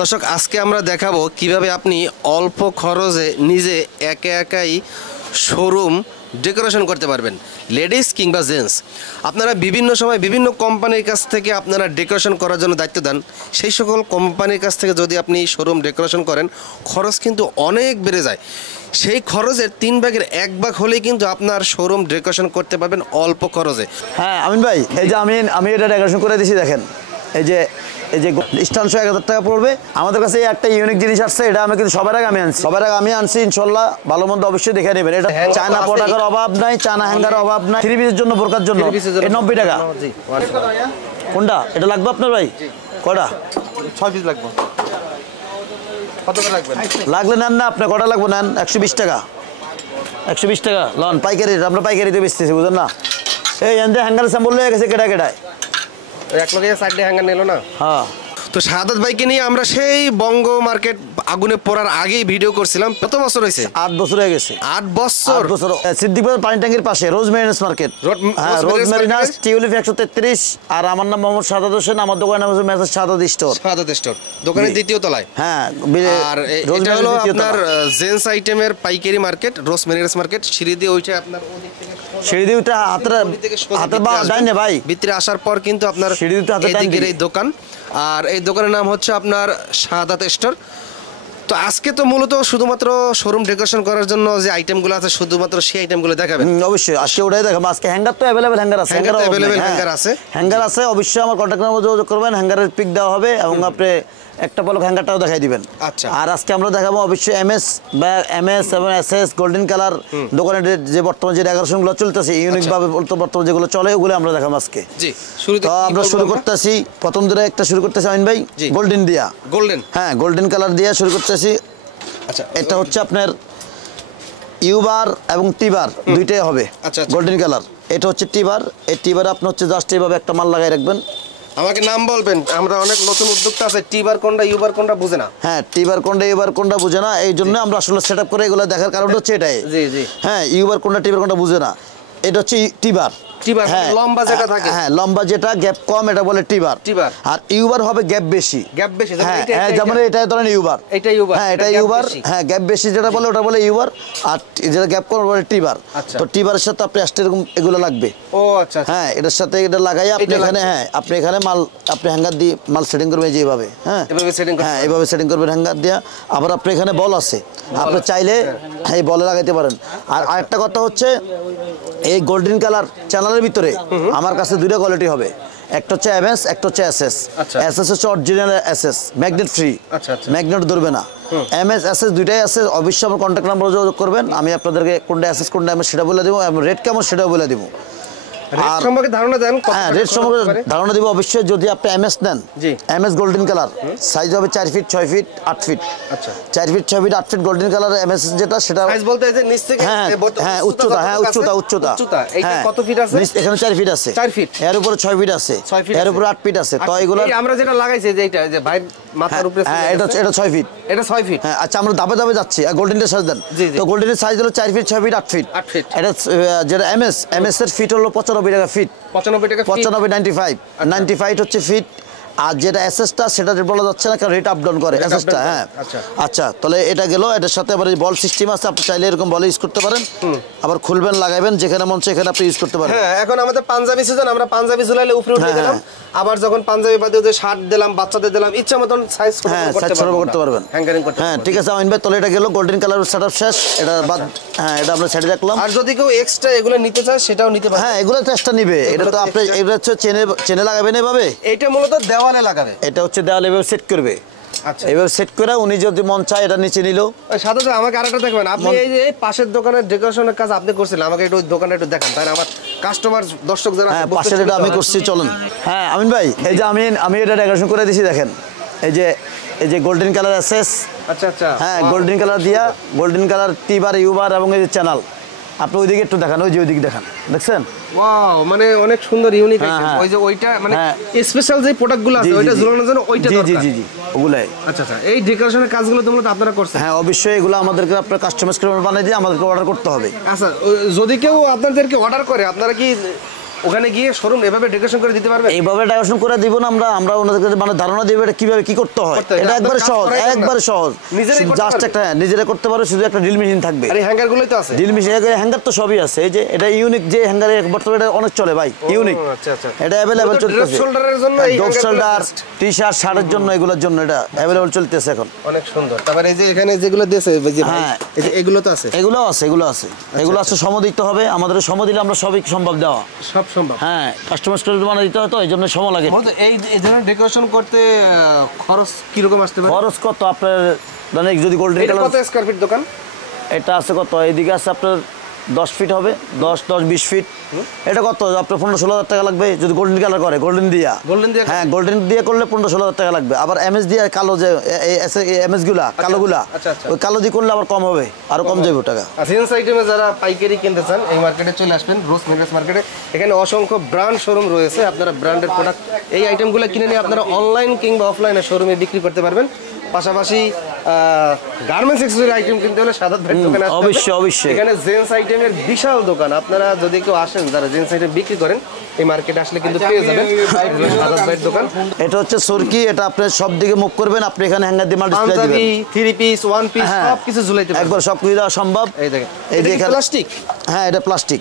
দর্শক আজকে আমরা দেখাবো কিভাবে আপনি অল্প খরচে নিজে একাই শোরুম ডেকোরেশন করতে পারবেন, লেডিস কিংবা জেন্টস। আপনারা বিভিন্ন সময় বিভিন্ন কোম্পানির কাছ থেকে আপনারা ডেকোরেশন করার জন্য দায়িত্ব দেন। সেই সকল কোম্পানির কাছ থেকে যদি আপনি শোরুম ডেকোরেশন করেন, খরচ কিন্তু অনেক বেড়ে যায়। সেই খরচের 3 ভাগের 1 ভাগ হলেই কিন্তু আপনার শোরুম ডেকোরেশন করতে পারবেন অল্প খরচে। হ্যাঁ আমিন ভাই, এই যে আমি এটা ডেকোরেশন করে দিয়েছি, দেখেন এই যে স্ট্যান্ড 1000 টাকা পড়বে। আমাদের কাছে একটা ইউনিক জিনিস আসছে, এটা আমি কিন্তু সবার আগে আমি আনছি ইনশাল্লাহ। ভালো মন্দ অবশ্যই দেখে নেবেন। এটা চায়না প্রোডাক্টের অভাব নাই, চায়না হ্যাঙ্গারের অভাব নাই। 3 পিসের জন্য, বোরকার জন্য 90 টাকা। কোনটা এটা লাগবে আপনার ভাই? কটা? 6 পিস লাগবে। কত করে লাগবে? লাগলে নেন না, আপনার কটা লাগবে নেন। 120 টাকা। 120 টাকা লন পাইকারি। আমরা পাইকারিতে বেচতেছি, বুঝলেন না? এই এনজে হ্যাঙ্গারের স্যাম্পল লয়ে গেছে কেটায় এক লগে 4 হ্যাঙ্গার নিল না। হ্যাঁ, তো শাহাদাত ভাইকে নিয়ে আমরা সেই বঙ্গ মার্কেট আগুনে পড়ার আগেই ভিডিও করছিলাম। কত বছর হয়েছে? 8 বছর হয়ে গেছে। 8 বছর। সিদ্দিকবাজার পানি ট্যাঙ্কির পাশে রোজ মেরিনাস মার্কেট। হ্যাঁ, রোজ মেরিনাস, টিউলিপ 133। আর আমার নাম মোহাম্মদ শাহাদাত হোসেন। আমার দোকানের নাম হচ্ছে মেসার্স শাহাদাত স্টোর। শাহাদাত স্টোর দোকানের দ্বিতীয় তলায়। হ্যাঁ, আর এটা হলো আপনার জেন্টস আইটেমের পাইকারি মার্কেট, রোজ মেরিনাস মার্কেট। সিঁড়ি দিয়ে ওইটা আপনার ওদিক থেকে সিঁড়ি দিয়ে ওইটা হাতের ডাইনে ভাই, ভিতরে আসার পর কিন্তু আপনার সিঁড়ি দিয়ে হাতের ডাইনে এই দোকান। আর এই দোকানের নাম হচ্ছে আপনার শাহাদাত স্টোর। তো আজকে তো মূলত শুধুমাত্র শোরুম ডেকোরেশন করার জন্য যে আইটেমগুলো আছে, শুধুমাত্র সেই আইটেমগুলো দেখাবেন। অবশ্যই আজকে ওটাই দেখাবো। আজকে হ্যাঙ্গার তো অ্যাভেলেবেল হ্যাঙ্গার আছে। হ্যাঙ্গার আছে, অবশ্যই আমার কন্ট্যাক্ট নাম্বার যোগাযোগ করবেন। হ্যাঙ্গারের পিক দেওয়া হবে এবং আপনি একটা পলক হ্যাঙ্গারটাও দেখাই দিবেন। আচ্ছা। আর আজকে আমরা দেখাবো অবশ্যই এমএস বা এমএস এবং এসএস গোল্ডেন কালার দোকানের যে বর্তমানে যে ডেকোরেশনগুলো চলতেছে, ইউনিকভাবে বর্তমানে যেগুলো চলে, ওগুলো আমরা দেখাবো আজকে। জি, তো আমরা শুরু করতেছি। প্রথম ধরে একটা শুরু করতেছি আমিন ভাই, গোল্ডেন দিয়া। গোল্ডেন, হ্যাঁ, গোল্ডেন কালার দিয়া শুরু করতেছি। আচ্ছা, এটা হচ্ছে আপনার ইউবার এবং টিবার দুইটাই হবে। আচ্ছা, গোল্ডেন কালার। এটা হচ্ছে টিবার। এই টিবারে আপনি হচ্ছে জাস্ট এইভাবে একটা মাল লাগাই রাখবেন। আমাকে নাম বলবেন, আমরা অনেক নতুন উদ্যোক্তা আছে, টিবার কোনটা ইউবার কোনটা বুঝে না। হ্যাঁ, টিবার কোনটা ইউবার কোনটা বুঝে না, এই জন্য আমরা আসলে সেট আপ করে এগুলো দেখার কারণ হচ্ছে এটাই। জি জি। হ্যাঁ, ইউবার কোনটা টিবার কোনটা বুঝে না, এটা হচ্ছে টিবার। হ্যাঁ, লম্বা যেটা থাকে। হ্যাঁ, লম্বা যেটা গ্যাপ কম, এটা বলে টিবার। আর ইউবার হবে গ্যাপ বেশি। হ্যাঁ, যেমন এটা ধরেন ইউবার। হ্যাঁ, এটা ইউবার। হ্যাঁ, গ্যাপ বেশি যেটা বলে ওটা বলে ইউবার। আর যেটা গ্যাপ কম বলে টিবার। তো টিবারের সাথে আপনি আসতে এরকম এগুলো লাগবে। ও আচ্ছা। হ্যাঁ, এটার সাথে এটা লাগাই আপনি এখানে, হ্যাঁ আপনি এখানে মাল আপনি হ্যাঙ্গার দিয়ে মাল সেটিং করবেন যেভাবে। হ্যাঁ, এইভাবে সেটিং করবেন হ্যাঙ্গার দিয়ে। আবার আপনি এখানে বল আছে, আপনি চাইলে এই বলে লাগাইতে পারেন। আর আরেকটা কথা হচ্ছে, এই গোল্ডেন কালার চ্যানেলের ভিতরে আমার কাছে দুইটা কোয়ালিটি হবে। একটা হচ্ছে এমএস, একটা হচ্ছে এসএস। এসএস হচ্ছে original SS, magnet free. Magnet ধরবে না। এমএস এসএস দুইটাই আছে। অবশ্যই আমার কন্ট্যাক্ট নাম্বার যোগাযোগ করবেন। আমি আপনাদেরকে কোনটা এসএস কোনটা এমএস সেটা বলে দেবো, এবং রেট কেমন সেটাও বলে দেবো। রেট সম্পর্কে ধারণা দেন। হ্যাঁ, রেট সম্পর্কে ধারণা দিব অবশ্যই। যদি আপনি এমএস নেন, এমএস গোল্ডেন কালার সাইজ হবে 4 ফিট 6 ফিট 8 ফিট। আচ্ছা, 4 feet 6 feet 8 feet golden colour MS যেটা, সেটা সাইজ বলতে এই যে নিচ থেকে। হ্যাঁ, উচ্চতা। হ্যাঁ, উচ্চতা। এইটা কত ফিট আছে? এখানে 4 ফিট আছে। 4 ফিট। এর উপরে 6 ফিট আছে। এর উপরে 8 ফিট আছে। তো এগুলো আমরা যেটা লাগাইছি যে এইটা যে ভাই মাথার উপরে। হ্যাঁ, এটা 6 ফিট। এটা 6 ফিট। হ্যাঁ, আচ্ছা, আমরা ধাপে ধাপে যাচ্ছি। আর গোল্ডেনের সাইজ দেন। তো গোল্ডেনের সাইজ হলো 4 ফিট 6 ফিট 8 ফিট। এটা যেটা এমএস এর ফিট হলো 95 টাকা ফিট। 95 95 হচ্ছে ফিট। আর যেটা এসএসটা সেটা বলা যাচ্ছে না, কারণ রেট আপ ডাউন করে এসএসটা। হ্যাঁ, আচ্ছা, তাহলে এটা গেল। এটার সাথে আবার বল সিস্টেম আছে, আপনি চাইলে এরকম বলে ইউজ করতে পারেন। আবার খুলবেন, লাগাবেন, যেখানে মন চায় এখানে আপনি ইউজ করতে পারেন। হ্যাঁ, এখন আমাদের পাঞ্জাবি সিজন, আমরা পাঞ্জাবি ঝুলাইলে উপরে উঠে গেলাম। আবার যখন পাঞ্জাবি বাদে যে শার্ট দিলাম, বাচ্চাদের দিলাম, ইচ্ছা মতন সাইজ করতে পারবেন, হ্যাঙ্গারিং করতে। হ্যাঁ, ঠিক আছে আমিন ভাই, তাহলে এটা গেল গোল্ডেন কালার সেটআপ শেষ। এটা বাদ। হ্যাঁ, এটা আমরা ছেড়ে রাখলাম। আর যদি কেউ এক্সট্রা এগুলো নিতে চায় সেটাও নিতে পারে। হ্যাঁ, এগুলো তো এক্সট্রা নিবে। এটা তো আপনি এটা হচ্ছে চেনে লাগাবেন এভাবে। এটা মূলত দেওয়ালে লাগাবে। এটা হচ্ছে দেওয়ালে এভাবে সেট করবে। আচ্ছা, এভাবে সেট করে উনি যদি মন চায় এটা নিচে নিল। সাথে আমাকে আরেকটা দেখবেন, আপনি এই যে পাশের দোকানের ডেকোরেশনের কাজ আপনি করছিলেন, আমাকে একটু দোকানে একটু দেখান, তাই আমার কাস্টমার দর্শক যারা। হ্যাঁ, পাশের এটা আমি করছি, চলুন। হ্যাঁ আমিন ভাই, এই যে আমি এটা ডেকোরেশন করে দিয়েছি, দেখেন এই যে গোল্ডেন কালার এসএস। আচ্ছা। হ্যাঁ, গোল্ডেন কালার দিয়া, গোল্ডেন কালার টিবার ইউবার এবং এই যে চ্যানেল। আপনি ওইদিকে একটু দেখান, ওই যে ওইদিকে দেখান, দেখছেন? ওয়াও, মানে অনেক সুন্দর ইউনিক আইটেম। ওই যে ওইটা মানে স্পেশাল যে প্রোডাক্টগুলো আছে ওইটা ঝুলানোর জন্য ওইটা দরকার। জি, ওগুলাই। আচ্ছা, এই ডেকোরেশনের কাজগুলো তোমরা তো আপনারা করছেন? হ্যাঁ, অবশ্যই এগুলো আমাদেরকে আপনারা কাস্টমাইজ করে বানিয়ে দিয়ে আমাদেরকে অর্ডার করতে হবে। আচ্ছা, যদি কেউ আপনাদেরকে অর্ডার করে, আপনারা কি ওখানে গিয়ে শোরুম এভাবে ডেকোরেশন করে দিতে পারবে? এইভাবে ডেকোরেশন করে দিব না আমরা ওনাদেরকে মানে ধারণা দিব এটা কিভাবে কি করতে হয়। এটা একবারে সহজ, একবারে সহজ, জাস্ট একটা নিজেরা করতে পারো, শুধু একটা ড্রিল মেশিন থাকবে। আর এই হ্যাঙ্গারগুলোই তো আছে? ড্রিল মেশিন, হ্যাঙ্গার তো সবই আছে। এই যে এটা ইউনিক যে হ্যাঙ্গার বর্তমানে এটা অনেক চলে ভাই, ইউনিক। আচ্ছা আচ্ছা, এটা अवेलेबल চলতেছে ড্রেস শোল্ডারের জন্য, এই ড্রেস শোল্ডার, হ্যাঙ্গারগুলো টি-শার্ট, শার্টের জন্য, এগুলোর জন্য এটা अवेलेबल চলতেছে এখন। অনেক সুন্দর। তারপরে এই যে এখানে যেগুলো দিয়েছে এই যে ভাই, এই যে এগুলো তো আছে? এগুলো আছে, এগুলো আছে, এগুলো আছে। সময় দিতে হবে আমাদের, সময় দিলে আমরা সবই সম্ভব দেওয়া, সব সম্ভব। হ্যাঁ, কাস্টমার স্টোর বানিয়ে দিতে হয় তো এই জন্য সময় লাগে। এই ধরনের ডেকোরেশন করতে খরচ কিরকম আসতে পারে? খরচ কত আপনার মানে যদি গোল্ডেন এটা কালার, কত স্কয়ার ফিট দোকান? এটা আছে কত, এইদিকে আছে আপনার 10 ফিট হবে, 10-20 ফিট। এটা কত আপনার 15-16 হাজার টাকা লাগবে যদি গোল্ডেন কালার করে, গোল্ডেন দিয়া। হ্যাঁ, গোল্ডেন দিয়ে করলে 15-16 হাজার টাকা লাগবে। আবার এমএস দিয়ে কালো যে এমএস গুলা, কালোগুলা, ওই কালো দিয়ে করলে আবার কম হবে, আরো কম যাবে টাকা। জিন্স আইটেমে যারা পাইকারি কিনতে চান এই মার্কেটে চলে আসবেন, রোজ মেগাস মার্কেটে। এখানে অসংখ্য ব্র্যান্ড শোরুম রয়েছে, আপনারা ব্র্যান্ডের প্রোডাক্ট এই আইটেমগুলো কিনে নিয়ে আপনারা অনলাইন কিংবা অফলাইনে শোরুমে বিক্রি করতে পারবেন। পাশাপাশি গার্মেন্টস এক্সেসরি আইটেম কিনতে হলে সাদাত ভাইয়ের দোকানে আসতে হবে। অবশ্যই অবশ্যই, এখানে জেন্টস আইটেমের বিশাল দোকান। আপনারা যদি কেউ আসেন যারা জেন্টস আইটেম বিক্রি করেন এই মার্কেটে আসলে কিন্তু পেয়ে যাবেন সাদাত ভাইয়ের দোকান। এটা হচ্ছে সুরকি, এটা আপনি সব দিকে মুভ করবেন, আপনি এখানে হ্যাঙ্গার দিয়ে মাল ডিসপ্লে দিবেন। পাঞ্জাবি, 3 পিস, 1 পিস সব কিছু ঝুলাইতে পারবেন, একবার সব কিছু দেওয়া সম্ভব। এই দেখেন, এই যে এটা প্লাস্টিক? হ্যাঁ, এটা প্লাস্টিক।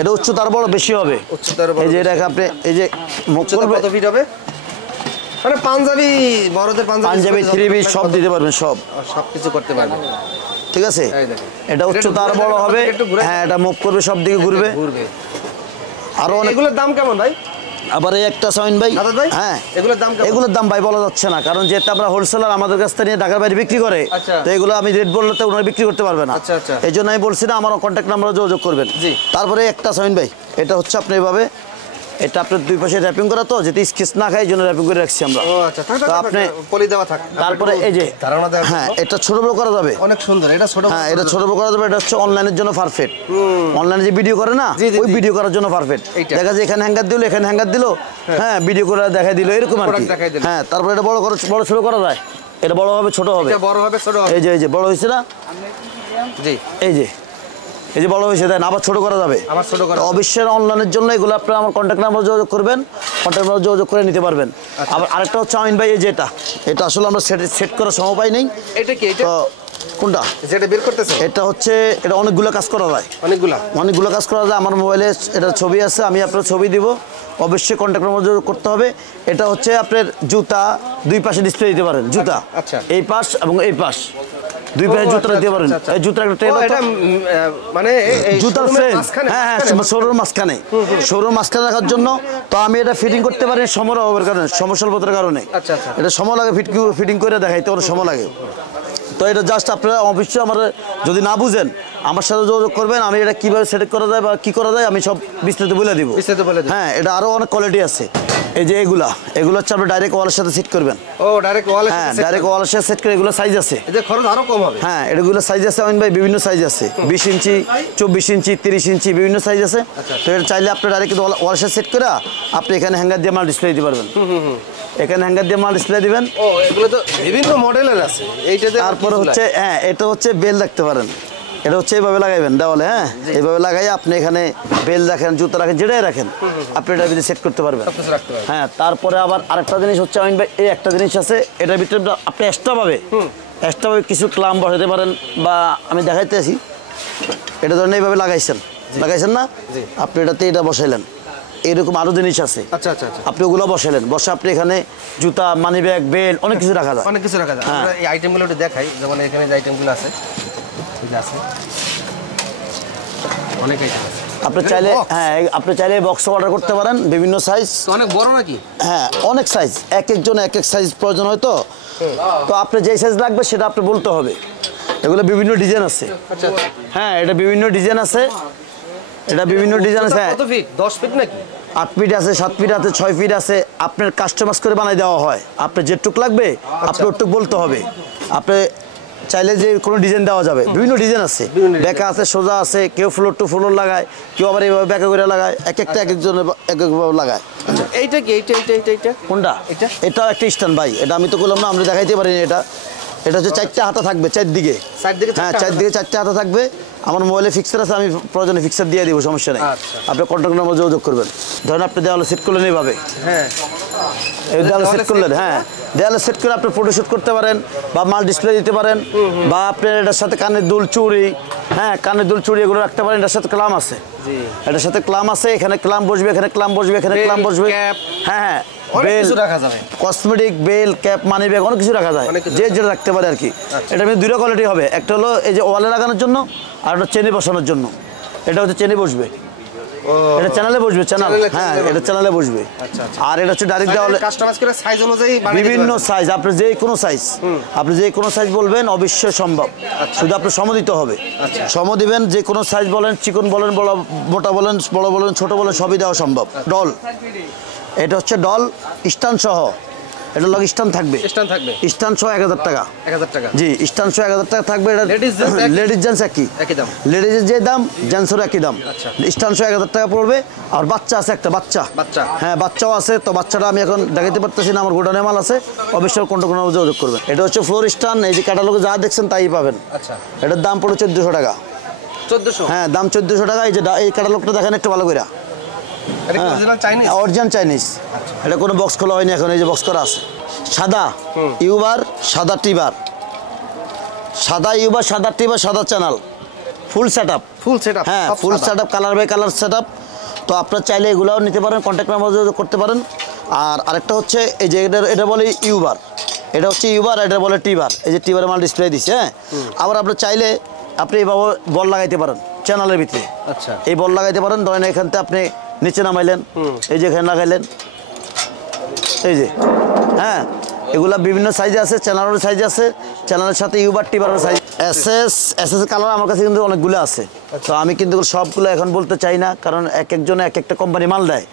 এটা উচ্চতার বড় বেশি হবে, উচ্চতার বড়। এই যে এটা আপনি এই যে মুভ করবে, কত ফিট হবে? মানে পাঞ্জাবি, বড়দের পাঞ্জাবি, 3 পিস সব দিতে পারবেন, সব সবকিছু করতে পারবেন, ঠিক আছে। এটা উচ্চতার বড় হবে, হ্যাঁ, এটা মুভ করবে, সব দিকে ঘুরবে। আরো অনেক। এগুলোর দাম কেমন ভাই? আবার এই একটা সাইন ভাই, হ্যাঁ, এগুলোর দাম ভাই বলা যাচ্ছে না, কারণ যেহেতু আমরা হোলসেলার, আমাদের কাছ থেকে নিয়ে ঢাকার বাইরে বিক্রি করে, তো এগুলো আমি রেট বললে তো ওনারা বিক্রি করতে পারবে না। এই জন্য আমি বলছি না, আমার কন্ট্যাক্ট নাম্বারে যোগাযোগ করবেন। তারপরে একটা সাইন ভাই, এটা হচ্ছে আপনি এভাবে, এটা আপনার দুই পাশে র্যাপিং করা তো, যেটা স্কেচ না খায় এই জন্য র্যাপিং করে রাখছি আমরা। তো আপনি পলি দেওয়া থাকে। তারপরে এই যে হ্যাঁ, এটা ছোট বড় করা যাবে, অনেক সুন্দর। এটা ছোট, হ্যাঁ, এটা ছোট বড় করা যাবে। এটা হচ্ছে অনলাইনের জন্য পারফেক্ট, অনলাইনে যে ভিডিও করে না, ওই ভিডিও করার জন্য পারফেক্ট। দেখা যায় এখানে হ্যাঙ্গার দিল, এখানে হ্যাঙ্গার দিল, হ্যাঁ, ভিডিও করে দেখাই দিল, এরকম আর কি। হ্যাঁ, তারপরে এটা বড় ছোট করা যায়, এটা বড় হবে ছোট হবে, বড় হবে ছোট হবে। এই যে বড় হয়েছে না, জি, এই যে বড় হয়েছে, দেন আবার ছোট করা যাবে। অবশ্যই অনলাইনের জন্য এগুলো আপনারা আমার কন্ট্যাক্ট নাম্বার যোগাযোগ করবেন, কন্ট্যাক্ট নাম্বার যোগাযোগ করে নিতে পারবেন। আবার আরেকটা হচ্ছে আমিন ভাই, এই যে এটা আসলে আমরা সেট করার সময় পাই নেই। এটা কি? এটা কোনটা যেটা বের করতেছে? এটা হচ্ছে, এটা অনেকগুলো কাজ করা যায়, অনেকগুলো কাজ করা যায়। আমার মোবাইলে এটা ছবি আছে, আমি আপনার ছবি দিব, অবশ্যই কন্ট্যাক্ট নাম্বার যোগাযোগ করতে হবে। এটা হচ্ছে আপনার জুতা দুই পাশে ডিসপ্লে দিতে পারেন, জুতা এই পাশ এবং এই পাশ দুই পাশে জুতা দিতে পারেন। এই জুতার একটা টেপ, এটা মানে জুতার ফ্রেম, হ্যাঁ হ্যাঁ, শোরুম মাঝখানে, শোরুম মাঝখানে রাখার জন্য। তো আমি এটা ফিটিং করতে পারি সময়ের অভাবের কারণে, সমস্যার কারণে। এটা সময় লাগে, ফিটিং করে দেখাইতে অনেক সময় লাগে। তো এটা জাস্ট আপনারা অবশ্যই আমার যদি না বুঝেন আমার সাথে যোগাযোগ করবেন, আমি এটা কীভাবে সেট করা যায় বা কী করা যায় আমি সব বিস্তারিত বলে দিব। হ্যাঁ, এটা আরও অনেক কোয়ালিটি আছে। এই যে এগুলো হচ্ছে আপনি ডাইরেক্ট ওয়ালের সাথে সেট করবেন। হ্যাঁ, ডাইরেক্ট ওয়ালের সাথে সেট করে, এগুলো সাইজ আছে, খরচ আরও কম হবে। হ্যাঁ, এগুলো সাইজ আছে অমিন ভাই, বিভিন্ন সাইজ আছে, 20 ইঞ্চি, 24 ইঞ্চি, 30 ইঞ্চি, বিভিন্ন সাইজ আছে। তো এটা চাইলে আপনি ডাইরেক্ট ওয়ালের সাথে সেট করে আপনি এখানে হ্যাঙ্গার দিয়ে মাল ডিসপ্লে দিতে পারবেন। এখানে হ্যাঙ্গার দিয়ে মাল ডিসপ্লে দিবেন। এগুলো তো বিভিন্ন মডেলের আছে। তারপরে হচ্ছে হ্যাঁ, এটা হচ্ছে বেল রাখতে পারেন, এটা হচ্ছে এইভাবে লাগাইবেন দেওয়ালে, হ্যাঁ, এইভাবে লাগাই আপনি এখানে বেল রাখেন, জুতা রাখেন, যেটাই রাখেন আপনি এটার ভিতরে সেট করতে পারবেন। হ্যাঁ, তারপরে আবার আরেকটা জিনিস হচ্ছে আমিন ভাই, এই একটা জিনিস আছে, এটার ভিতরে আপনি এক্সট্রাভাবে কিছু ক্লাম বসাতে পারেন, বা আমি দেখাইতেছি, এটা ধরেন এইভাবে লাগাইছেন না, আপনি এটাতে এটা বসাইলেন, এরকম আরো জিনিস আছে। আপনি ওগুলো বসালেন, বসে আপনি এখানে জুতা, মানি ব্যাগ, বেল, অনেক কিছু রাখা যায়, আমরা এই আইটেমগুলো একটু দেখাই। যেমন এখানে যে আইটেমগুলো আছে, অনেক আইটেম আছে। আপনি চাইলে বক্স অর্ডার করতে পারেন, বিভিন্ন সাইজ। অনেক বড় নাকি? হ্যাঁ, অনেক সাইজ, এক একজন এক এক সাইজ প্রয়োজন হয়। তো আপনি যেই সাইজ লাগবে সেটা আপনি বলতে হবে। এগুলো বিভিন্ন ডিজাইন আছে। হ্যাঁ, এটা বিভিন্ন ডিজাইন আছে, এটা বিভিন্ন ডিজাইন আছে। কত ফিট? 10 ফিট নাকি? 8 ফিট আছে, 7 ফিট আছে, 6 ফিট আছে। আপনার কাস্টমাইজ করে বানাই দেওয়া হয়, আপনার যেটুক লাগবে আপনি ওটুক বলতে হবে। আপনি চাইলে যে কোনো ডিজাইন দেওয়া যাবে, বিভিন্ন ডিজাইন আছে, বেঁকা আছে, সোজা আছে, কেউ ফ্লোর টু ফ্লোর লাগায়, কেউ আবার এইভাবে বেঁকা করে লাগায়, এক একজনের এক একভাবে লাগায়। এইটা কি? এইটা কোনটা? এটাও একটা স্ট্যান্ড ভাই, এটা আমি তো বললাম না, আমরা দেখাইতে পারিনি। এটা হচ্ছে 4টে হাতা থাকবে চারদিকে, হ্যাঁ, চারদিকে 4টে হাতা থাকবে। আমার মোবাইলে ফিক্সার আছে, আমি প্রয়োজনে ফিক্সার দিয়ে দিব, সমস্যা নেই। আপনি কন্ট্যাক্ট নাম্বার যোগাযোগ করবেন। ধরেন আপনি দেওয়ালে সেট করলেন এইভাবে, হ্যাঁ এই দেওয়ালে সেট করলেন, হ্যাঁ দেওয়ালে সেট করে আপনি ফটোশুট করতে পারেন বা মাল ডিসপ্লে দিতে পারেন, বা আপনি এটার সাথে কানের দুল, চুড়ি, হ্যাঁ কানের দুল, চুড়ি এগুলো রাখতে পারেন। এটার সাথে ক্লাম আছে, এটার সাথে ক্লাম আছে, এখানে ক্লাম বসবে, এখানে ক্লাম বসবে, এখানে ক্লাম বসবে, হ্যাঁ বেল রাখা যাবে, cosmetic, bell, cap, money bag, অনেক কিছু রাখা যায়, যে যেটা রাখতে পারে আর কি। এটা আমি দুইটা কোয়ালিটি হবে, একটা হলো এই যে ওয়ালে লাগানোর জন্য, আর একটা চেনে বসানোর জন্য। এটা হচ্ছে চেনে বসবে, এটা চ্যানেলে বসবে, চ্যানেল, হ্যাঁ এটা চ্যানেলে বসবে। আর এটা হচ্ছে ডাইরেক্ট দেওয়ালে কাস্টমাইজ করে সাইজ অনুযায়ী বিভিন্ন সাইজ, আপনি যে কোনো সাইজ, আপনি যে কোনো সাইজ বলবেন অবশ্যই সম্ভব, শুধু আপনি সম দিতে হবে। সম দিবেন, যে কোনো সাইজ বলেন, চিকন বলেন, বড় মোটা বলেন, বড় বলেন, ছোট বলেন, সবই দেওয়া সম্ভব। ডল, এটা হচ্ছে ডল স্ট্যান্ড সহ, এটা লগ স্ট্যান্ড থাকবে, স্ট্যান্ড সহ 1000 টাকা, 1000 টাকা, জি স্ট্যান্ড সহ 1000 টাকা থাকবে। এটা লেডিস জেন্টস একই দাম, লেডিজের যে দাম জেন্টসের একই দাম। স্ট্যান্ড সহ 1000 টাকা পড়বে। আর বাচ্চা আছে একটা, বাচ্চা, হ্যাঁ বাচ্চাও আছে। তো বাচ্চাটা আমি এখন দেখাতে পারতেছি না, আমার গোডাউনে মাল আছে, অবশ্যই কোনো যোগাযোগ করবেন। এটা হচ্ছে ফ্লোর স্ট্যান্ড, এই যে ক্যাটালগে যা দেখছেন তাই পাবেন। এটার দাম পড়ে 1400 টাকা, 1400, হ্যাঁ দাম 1400 টাকা। এই যে এই ক্যাটালগটা দেখেন একটু ভালো করে, অরিজিনাল চাইনিজ, এটা কোনো বক্স খোলা হয়নি এখন, এই যে বক্স করা আছে। সাদা ইউবার, সাদা টিবার, সাদা ইউবার, সাদা টিবার, সাদা চ্যানেল, ফুল সেট আপ, হ্যাঁ full set up, colour by colour set up. তো আপনারা চাইলে এগুলাও নিতে পারেন, কন্ট্যাক্ট নাম্বার যোগাযোগ করতে পারেন। আর আরেকটা হচ্ছে এই যে এটা বলে ইউবার, এটা হচ্ছে ইউবার, এটা বলে টিবার। এই যে টিবারের মাল ডিসপ্লে দিচ্ছে, হ্যাঁ। আবার আপনি চাইলে আপনি এইভাবে বল লাগাইতে পারেন চ্যানেলের ভিতরে, এই বল লাগাইতে পারেন। ধরেন এখান থেকে আপনি নিচে নামাইলেন, এই যে এখানে লাগাইলেন, এই যে, হ্যাঁ এগুলা বিভিন্ন সাইজে আছে, চ্যানেলের সাইজ আছে, চ্যানেলের সাথে ইউবার, টিবারের সাইজ। এসএস কালার আমার কাছে কিন্তু অনেকগুলো আছে, তো আমি কিন্তু সবগুলো এখন বলতে চাই না, কারণ এক একজনে এক একটা কোম্পানি মাল দেয়।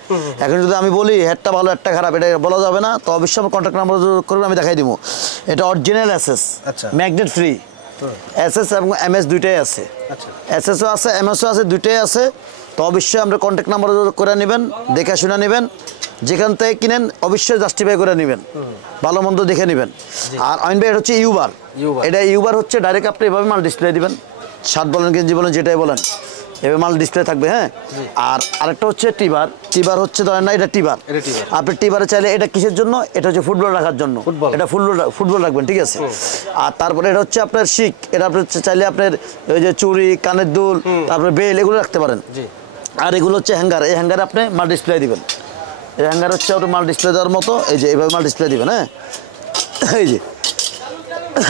এখন যদি আমি বলি একটা ভালো একটা খারাপ, এটা বলা যাবে না। তো অবশ্যই আমার কন্ট্যাক্ট নাম্বার করবেন, আমি দেখাই দিব। এটা original SS, magnet free SS এবং এমএস দুইটাই আছে, এসএসও আছে, এমএসও আছে, দুইটাই আছে। তো অবশ্যই আমরা কন্ট্যাক্ট নাম্বার করে নেবেন, দেখে শুনে নেবেন, যেখান থেকে কিনেন অবশ্যই জাস্টিফাই করে নেবেন, ভালো মন্দ দেখে নেবেন। আর আইন ভাই এটা হচ্ছে ইউবার, এটা ইউবার হচ্ছে ডাইরেক্ট আপনি এভাবে মাল ডিসপ্লে দিবেন, 7 বলেন, কেজি বলেন, যেটাই বলেন, এভাবে মাল ডিসপ্লে থাকবে, হ্যাঁ। আর আরেকটা হচ্ছে টিবার, টিবার হচ্ছে ধরেন না এটা টিবার, আপনি টিবারে চাইলে এটা কিসের জন্য, এটা হচ্ছে ফুটবল রাখার জন্য, এটা ফুটবল রাখবেন, ঠিক আছে। আর তারপরে এটা হচ্ছে আপনার শিক, এটা আপনি চাইলে আপনার ওই যে চুড়ি, কানের দুল, তারপরে বেল, এগুলো রাখতে পারেন। আর এগুলো হচ্ছে হ্যাঙ্গার, এই হ্যাঙ্গারে আপনি মাল ডিসপ্লে দিবেন, এই হ্যাঙ্গার হচ্ছে আপনার মাল ডিসপ্লে দেওয়ার মতো, এই যে এইভাবে মাল ডিসপ্লে দিবেন, হ্যাঁ এই যে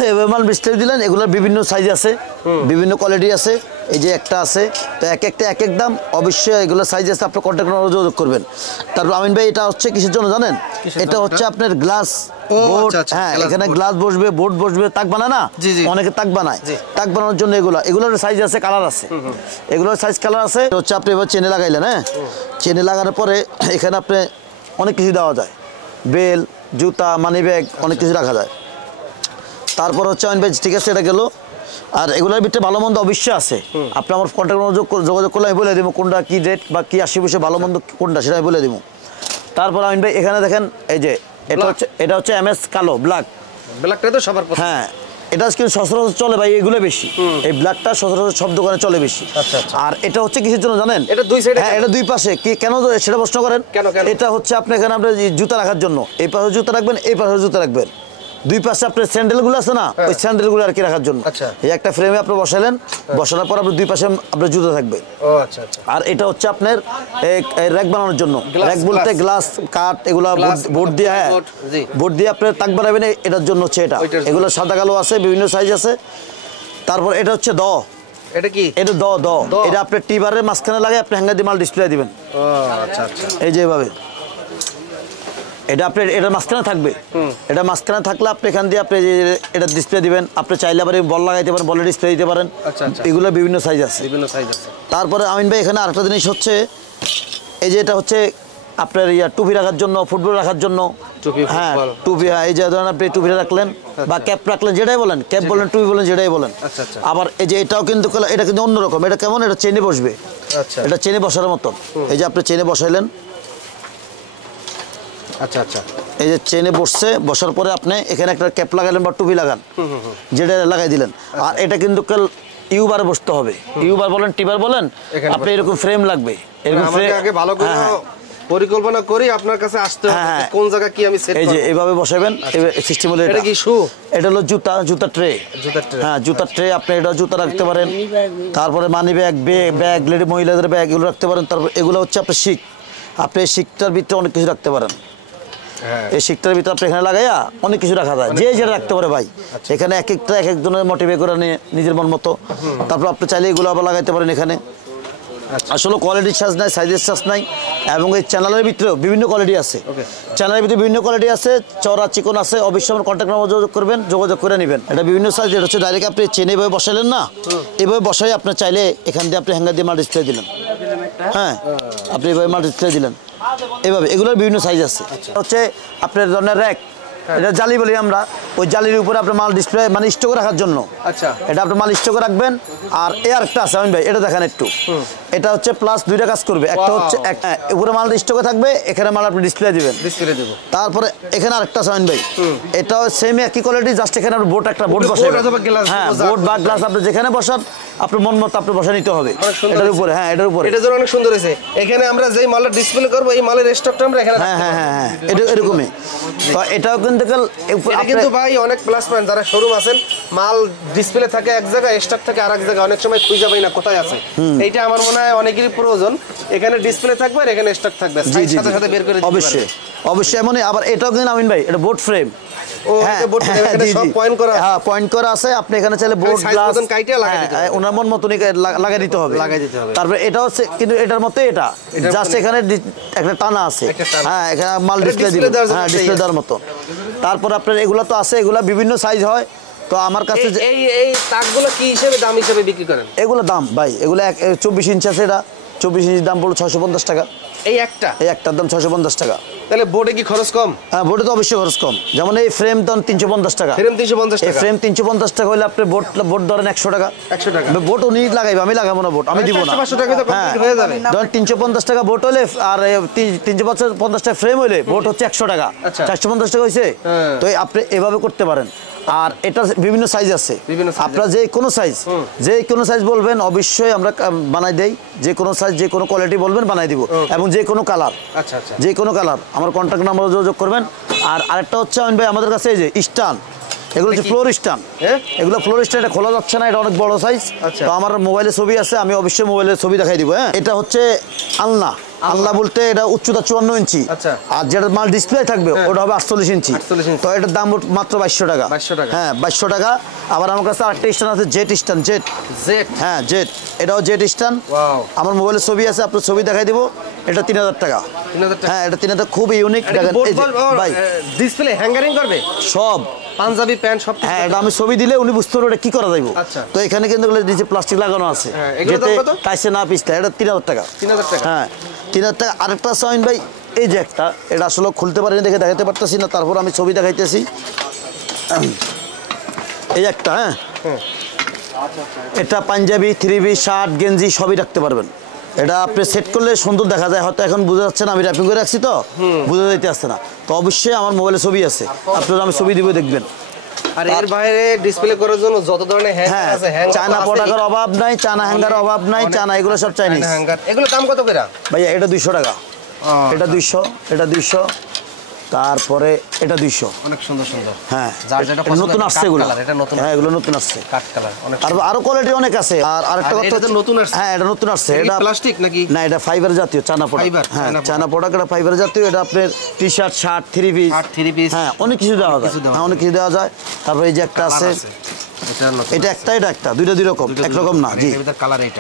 এভাবে মাল ডিসপ্লে দিলেন। এগুলোর বিভিন্ন সাইজ আছে, বিভিন্ন কোয়ালিটি আছে, এই যে একটা আছে। তো এক একটা এক এক দাম, অবশ্যই এগুলো সাইজ আছে, আপনি কন্ট্যাক্ট নাম্বার যোগাযোগ করবেন। তারপর আমিন ভাই এটা হচ্ছে কিসের জন্য জানেন, এটা হচ্ছে আপনার গ্লাস বোর্ড, হ্যাঁ এখানে গ্লাস বসবে, বোর্ড বসবে, তাক বানায় না, অনেকে তাক বানায়, তাক বানানোর জন্য এগুলোর সাইজ আছে, কালার আছে, এগুলোর সাইজ কালার আছে। হচ্ছে আপনি এবার চেনে লাগাইলেন, হ্যাঁ চেনে লাগানোর পরে এখানে আপনি অনেক কিছু দেওয়া যায়, বেল, জুতা, মানি ব্যাগ, অনেক কিছু রাখা যায়। তারপর হচ্ছে আইন ভাই ঠিক আছে, এটা গেল। আর এগুলোর ভিতরে ভালো মন্দ অবশ্যই আছে, আপনি আমার কন্ট্যাক্ট যোগাযোগ করলে আমি বলে দেবো কোনটা কী রেট বা কী আশেপাশে ভালো মন্দ কোনটা, সেটা আমি বলে দেবো। তারপর আইন ভাই এখানে দেখেন, এই যে এটা হচ্ছে এমএস কালো, ব্ল্যাকটা তো সবার, হ্যাঁ এটা কিন্তু সচরাচর চলে ভাই, এগুলো বেশি, এই ব্ল্যাকটা সচরাচর সব দোকানে চলে বেশি। আর এটা হচ্ছে কিসের জন্য জানেন, এটা দুই সাইডে, হ্যাঁ এটা দুই পাশে, কি কেন সেটা প্রশ্ন করেন। এটা হচ্ছে আপনি এখানে আপনার জুতা রাখার জন্য, এই পাশে জুতা রাখবেন, এই পাশে জুতা রাখবেন, দুই পাশে আপনার স্যান্ডেলগুলো আছে না, ওই স্যান্ডেলগুলো আর কি রাখার জন্য। এই একটা ফ্রেমে আপনি বসালেন, বসানোর পর আপনার দুই পাশে আপনার জুতা থাকবে। আর এটা হচ্ছে আপনার র্যাক বানানোর জন্য, র্যাক বলতে গ্লাস, কাঠ, এগুলো বোর্ড দিয়ে, হ্যাঁ বোর্ড দিয়ে আপনি তাক বানাবেন, এটার জন্য হচ্ছে এটা। এগুলো সাদা কালো আছে, বিভিন্ন সাইজ আছে। তারপর এটা হচ্ছে এটা কি, এটা এটা আপনি টিবারের মাঝখানে লাগে, আপনি হ্যাঙ্গার দিয়ে মাল ডিসপ্লে দিবেন, এই যে এভাবে। এটা আপনি এটার মাঝখানে থাকবে, এটা মাঝখানে থাকলে আপনি এখান দিয়ে আপনি এটা ডিসপ্লে দিবেন। আপনি চাইলে আবার বল লাগাইতে পারেন, বলের ডিসপ্লে দিতে পারেন, এগুলো বিভিন্ন সাইজ আছে। তারপরে আমিন ভাই এখানে আরেকটা জিনিস হচ্ছে, এই যে এটা হচ্ছে আপনার টুপি রাখার জন্য, ফুটবল রাখার জন্য, হ্যাঁ টুপি, হ্যাঁ এই যে ধরেন আপনি টুপি রাখলেন বা ক্যাপ রাখলেন, যেটাই বলেন, ক্যাপ বলেন, টুপি বলেন, যেটাই বলেন। আবার এই যে এটাও কিন্তু এটা কিন্তু অন্যরকম, এটা কেমন, এটা চেনে বসবে, এটা চেনে বসার মতন। এই যে আপনি চেনে বসাইলেন, এই যে চেনে বসছে, বসার পরে আপনি এখানে একটা ক্যাপ লাগালেন বা টুপি লাগান, যেটা লাগাই দিলেন। আর এটা কিন্তু ইউবার বসতে হবে, ইউবার বলেন টিবার বলেন, আপনি এরকম ফ্রেম লাগবে, এরকম ফ্রেম আগে ভালো করে পরিকল্পনা করি আপনার কাছে আসতে হবে কোন জায়গা কি আমি সেট করব। এই যে এইভাবে বসাবেন, সিস্টেম হলো এটা কি শু, এটা হলো জুতা ট্রে, হ্যাঁ জুতার ট্রে। আপনি এটা জুতা রাখতে পারেন, তারপরে মানি ব্যাগ লেডি মহিলাদের ব্যাগ এগুলো রাখতে পারেন। তারপর এগুলো হচ্ছে আপনার শিক, আপনি এই শিকটার ভিতরে অনেক কিছু রাখতে পারেন। এই শিকটার ভিতরে আপনি এখানে লাগাইয়া অনেক কিছু রাখা যায়, যে যেটা রাখতে পারে ভাই। এখানে এক একটা এক একজনের মোটিভে করে নিয়ে নিজের মন মতো। তারপর আপনি চাইলে এগুলো আবার লাগাইতে পারেন এখানে। আসলে কোয়ালিটির সাইজ নাই, সাইজের সাইজ নাই। এবং এই চ্যানেলের ভিতরেও বিভিন্ন কোয়ালিটি আছে, চ্যানেলের ভিতরে বিভিন্ন কোয়ালিটি আছে, চড়া চিকন আছে। অবশ্যই আমার কন্ট্যাক্ট নাম্বার যোগাযোগ করে নেবেন। এটা বিভিন্ন সাইজ, এটা হচ্ছে ডাইরেক্ট আপনি চেনে এভাবে বসালেন না, এভাবে বসাই আপনার চাইলে এখান দিয়ে আপনি হ্যাঙ্গার দিয়ে মাল ডিসপ্লে দিলেন, হ্যাঁ আপনি এভাবে মাল ডিসপ্লে দিলেন এভাবে। এগুলোর বিভিন্ন সাইজ আছে। হচ্ছে আপনার ধরনের র্যাক, এটা জালি বলি আমরা, ওই জালির উপরে আপনার মাল ডিসপ্লে মানে স্টক রাখার জন্য। আচ্ছা, এটা আপনি মাল স্টক রাখবেন। আর এ আরেকটা আছে আমিন ভাই, এটা দেখেন একটু, এটা হচ্ছে প্লাস দুইটা কাজ করবে। একটা হচ্ছে উপরে মাল স্টকে থাকবে, এখানে মাল আপনি ডিসপ্লে দিবেন, তারপরে এখানে আরেকটা আছে আমিন ভাই, এটাও সেম একই কোয়ালিটি, জাস্ট এখানে আপনি বোর্ড একটা বোর্ড বসাবেন, হ্যাঁ বোর্ড বা গ্লাস আপনি যেখানে বসান আপনার মন মতো আপনি বসা নিতে হবে এটার উপরে। হ্যাঁ এটার উপরে, এটা অনেক সুন্দর হয়েছে। এখানে আমরা যেই মালের ডিসপ্লে করব এই মালের স্টকটা আমরা এখানে, হ্যাঁ হ্যাঁ হ্যাঁ এটা এরকমই। তো এটাও কিন্তু ভাই অনেক প্লাস পয়েন্ট, যারা শোরুম আছেন মাল ডিসপ্লে থাকে এক জায়গায়, স্টক থাকে আরেক জায়গায়, অনেক সময় খুঁজে পাই না কোথায় আছে। এইটা আমার মনে হয় অনেকেরই প্রয়োজন, এখানে ডিসপ্লে থাকবে আর এখানে স্টক থাকবে, সাথে সাথে বের করে দিতে পারবে। অবশ্যই অবশ্যই এমনই। আবার এটাও কিন্তু আমিন ভাই এটা বোর্ড ফ্রেম, পয়েন্ট করা আছে। আপনি এখানে চাইলে বোর্ড গ্লাস ওনার মন মতনই লাগাই দিতে হবে। তারপরে এটা হচ্ছে কিন্তু এটার মতো, এটা জাস্ট এখানে একটা টানা আছে, হ্যাঁ এখানে মাল ডিসপ্লে দিবেন, হ্যাঁ ডিসপ্লে দেওয়ার মতো। তারপর আপনার এগুলো তো আছে, এগুলা বিভিন্ন সাইজ হয়। তো আমার কাছে এই তাকগুলো কি হিসেবে দাম হিসেবে বিক্রি করেন? এগুলো দাম ভাই, এগুলো 24 ইঞ্চি আছে, এটা 24 ইঞ্চির দাম পড়লো 650 টাকা। এই একটার দাম 650 টাকা। তাহলে বোর্ডে কি খরচ কম? হ্যাঁ বোর্ডে তো অবশ্যই খরচ কম। যেমন এই ফ্রেম দাম 350 টাকা, এই ফ্রেম 350 টাকা হলে আপনি বোর্ড ধরেন 100 টাকা। বোর্ড উনি লাগাইবে, আমি লাগাবো না, বোর্ড আমি দিব না। হ্যাঁ ধরেন 350 টাকা বোর্ড হলে আর 350 টাকা ফ্রেম হলে বোর্ড হচ্ছে 100 টাকা, 450 টাকা হয়েছে। তো আপনি এভাবে করতে পারেন। আর এটা বিভিন্ন সাইজ আছে, আপনারা যে কোনো সাইজ বলবেন অবশ্যই আমরা বানাই দেই। যে কোনো সাইজ যে কোনো কোয়ালিটি বলবেন বানাই দিব, এবং যে কোনো কালার, যে কোনো কালার আমার কন্ট্যাক্ট নাম্বারে যোগাযোগ করবেন। আর আরেকটা হচ্ছে আমিন ভাই আমাদের কাছে এই যে স্টান, এগুলো হচ্ছে ফ্লোর স্টান, এগুলো ফ্লোর স্টান, এটা খোলা যাচ্ছে না, এটা অনেক বড় সাইজ। তো আমার মোবাইলে ছবি আছে, আমি অবশ্যই মোবাইলে ছবি দেখাই দিব। হ্যাঁ এটা হচ্ছে আলনা বলতে এটা উচ্চতা 54 ইঞ্চি, আর যেটা মাল ডিসপ্লে থাকবে ওটা হবে 48 ইঞ্চি। তো এটার দাম মাত্র 2200 টাকা। হ্যাঁ 2200 টাকা। আবার আমার কাছে আরেকটা স্ট্যান্ড আছে, জেট স্ট্যান্ড, হ্যাঁ জেট, এটাও জেট স্ট্যান্ড। আমার মোবাইলে ছবি আছে, আপনার ছবি দেখাই দিব। এটা 3000 টাকা। হ্যাঁ এটা 3000, খুব ইউনিক। ভাই ডিসপ্লে হ্যাঙ্গারিং করবে সব, পাঞ্জাবি প্যান্ট সব। হ্যাঁ এটা আমি ছবি দিলে উনি বুঝতে পারবে এটা কি করা যাইব। তো এখানে কিন্তু নিচে প্লাস্টিক লাগানো আছে, যাতে টাইসে না পিছলে। এটা 3000 টাকা। হ্যাঁ 3000 টাকা। আরেকটা আছে আমিন ভাই, এই যে একটা, এটা আসলে খুলতে পারিনি দেখে দেখাতে পারতেছি না, তারপর আমি ছবি দেখাইতেছি। এই একটা, হ্যাঁ এটা পাঞ্জাবি, 3 পিস, শার্ট, গেঞ্জি সবই রাখতে পারবেন। এটা আপনি সেট করলে সুন্দর দেখা যায়। হয়তো এখন বোঝা যাচ্ছে না, আমি র্যাপিং করে রাখছি তো বোঝা যাইতে আসছে না। তো অবশ্যই আমার মোবাইলে ছবি আছে, আপনারা আমি ছবি দিব, দেখবেন। আর এর বাইরে ডিসপ্লে করার জন্য যত ধরনের হ্যাঙ্গার আছে, চায়না প্রোডাক্টের অভাব নাই, চায়না হ্যাঙ্গারের অভাব নাই, চায়না এগুলো সব চাইনিজ হ্যাঙ্গার। এগুলো দাম কত করে ভাইয়া? এটা 200 টাকা, এটা 200, এটা 200, তারপরে এটা 200। অনেক সুন্দর সুন্দর। হ্যাঁ নতুন আসছে এগুলো, হ্যাঁ এগুলো নতুন আসছে, কাট কালার অনেক। আর আরো কোয়ালিটি অনেক আছে। আর আরেকটা কথা, এটা নতুন আসছে। হ্যাঁ এটা নতুন আসছে। এটা প্লাস্টিক নাকি? না এটা ফাইবার জাতীয়, চায়না প্রোডাক্ট। হ্যাঁ চায়না প্রোডাক্ট, এটা ফাইবার জাতীয়। এটা আপনার টি-শার্ট, শার্ট, 3 পিস, হ্যাঁ অনেক কিছু দেওয়া যায়, হ্যাঁ অনেক কিছু দেওয়া যায়। তারপরে এই যে একটা আছে, এটা একটা, দুইটা দুই রকম, একরকম না। জি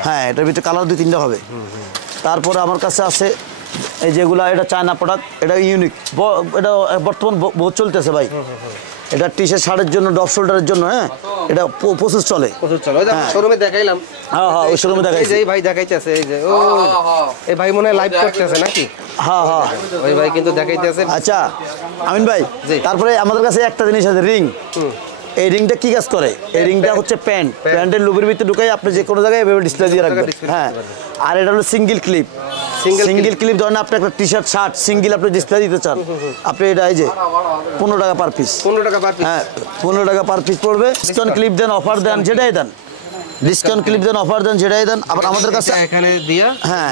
হ্যাঁ এটার ভিতরে কালার 2-3টা হবে। তারপরে আমার কাছে আছে এই যেগুলা, এটা চায়না প্রোডাক্ট, এটা ইউনিক, এটা বর্তমান বহুত চলতেছে ভাই। এটা টি-শার্ট, শার্টের জন্য, ডপ শোল্ডারের জন্য। হ্যাঁ এটা প্রচুর চলে। শোরুমে দেখাইলাম। হ্যাঁ হ্যাঁ ওই শোরুমে দেখাইছি। এই ভাই দেখাইতেছে, এই যে এই ভাই মনে হয় লাইভ করতেছে নাকি? হ্যাঁ হ্যাঁ ওই ভাই কিন্তু দেখাইতেছে। আচ্ছা আমিন ভাই, তারপরে আমাদের কাছে একটা জিনিস আছে, রিং। এই রিংটা কি কাজ করে? এই রিংটা হচ্ছে প্যান্টের লুবের ভিতরে ঢুকাই আপনি যে কোনো জায়গায় এভাবে ডিসপ্লে দিয়ে রাখবেন। হ্যাঁ আর এটা হলো সিঙ্গেল ক্লিপ, ধরেন আপনি একটা টি-শার্ট, শার্ট সিঙ্গেল আপনি ডিসপ্লে দিতে চান, আপনি এটা এই যে 15 টাকা পার পিস। 15 টাকা পার পিস? হ্যাঁ 15 টাকা পার পিস পড়বে। স্টোন ক্লিপ দেন, অফার দেন, যেটাই দেন ডিসকাউন্ট ক্লিপ দেন, অফার দেন, যেটাই দেন। আবার আমাদের কাছে এখানে দিয়া, হ্যাঁ